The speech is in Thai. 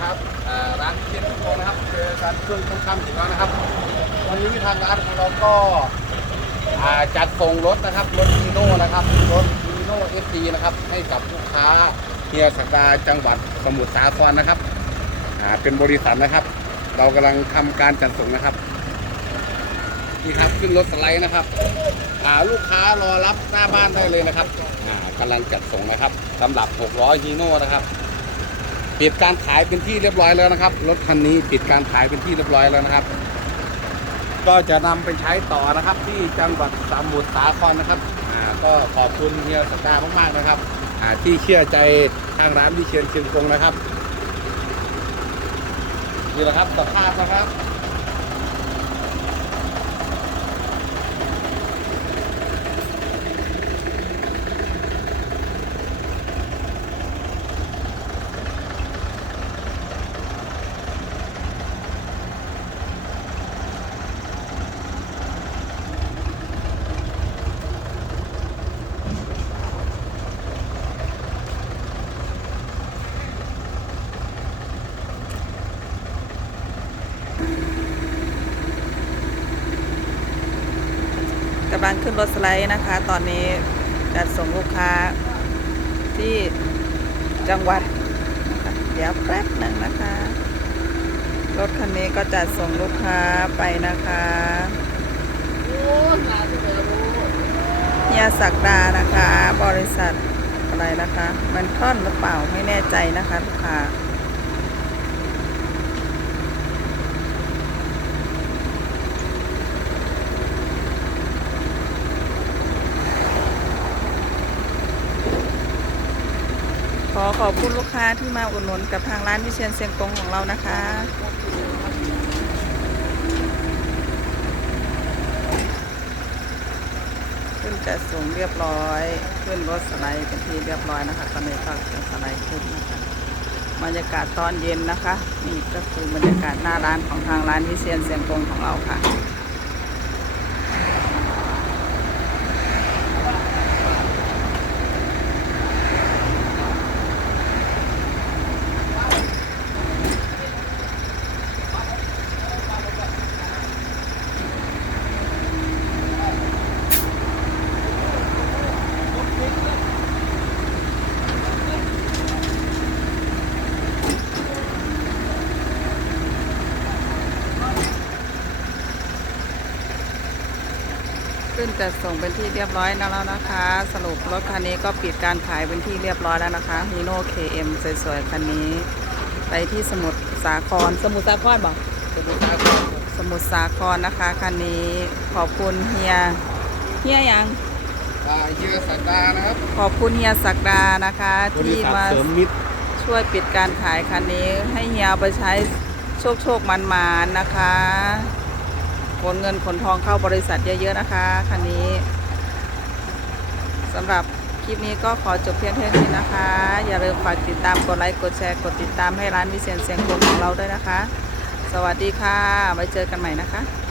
ครับร้านเชียนทุกคนนะครับเจอกันช่วงค่ำๆอีกแล้วนะครับ วันนี้ทางร้านของเราก็จัดส่งรถนะครับรถฮีโน่นะครับรถฮีโน่เอสนะครับให้กับลูกค้าเฮียสักาจังหวัดสมุทรสาครนะครับเป็นบริษัทนะครับ เรากำลังทำการจัดส่งนะครับนี่ครับขึ้นรถสไลด์นะครับลูกค้ารอรับหน้าบ้านได้เลยนะครับอ่ากำลังจัดส่งนะครับสำหรับ600ฮีโน่นะครับ ปิดการขายเป็นที่เรียบร้อยแล้วนะครับ รถคันนี้ปิดการขายเป็นที่เรียบร้อยแล้วนะครับ ก็จะนำไปใช้ต่อนะครับที่จังหวัดสมุทรสาครนะครับอ่าก็ขอบคุณเฮียสกามากๆนะครับอ่าที่เชื่อใจทางร้านวิเชียนเชียงกงนะครับนี่แหละครับสภาพนะครับำลังขึ้นรถสไลด์นะคะ ตอนนี้จัดส่งลูกค้าที่จังหวัด เดี๋ยวแป๊บหนึ่งนะคะ รถคันนี้ก็จัดส่งลูกค้าไปนะคะเฮียศักดานะคะ บริษัทอะไรนะคะ มันท่อนหรือเปล่าไม่แน่ใจนะคะลูกค้า ขอขอบคุณลูกค้าที่มาอุดหนุนกับทางร้านวิเชียนเซียงกงของเรานะคะขึ้นจะสูงเรียบร้อย ขึ้นรถสไลด์เป็นที่เรียบร้อยนะคะตอนนี้ก็จะสไลด์ขึ้นนะคะบรรยากาศตอนเย็นนะคะ นี่ก็คือบรรยากาศหน้าร้านของทางร้านวิเชียนเซียงกงของเราค่ะ ขึ้นจะส่งเป็นที่เรียบร้อยแล้วนะคะ สรุปรถคันนี้ก็ปิดการขายเป็นที่เรียบร้อยแล้วนะคะฮีโน่ KM สวยๆคันนี้ ไปที่สมุทรสาครสมุทรสาครบอกสมุทรสาครสมุทรสาครนะคะคันนี้ขอบคุณเฮียเฮียยังอ่าเฮียสักดานะครับขอบคุณเฮียศักดานะคะบริที่ษัทมาเสริมมิตรช่วยปิดการขายคันนี้ ให้เฮียเอาไปใช้โชคโชคมันมานๆนะคะ ขนเงินขนทองเข้าบริษัทเยอะ ๆ นะคะคันนี้สำหรับคลิปนี้ก็ขอจบเพียงเท่านี้นะคะ อย่าลืมฝากติดตามกดไลค์กดแชร์กดติดตามให้ร้านวิเศษเสียงกลของเราด้วยนะคะ สวัสดีค่ะไว้เจอกันใหม่นะคะ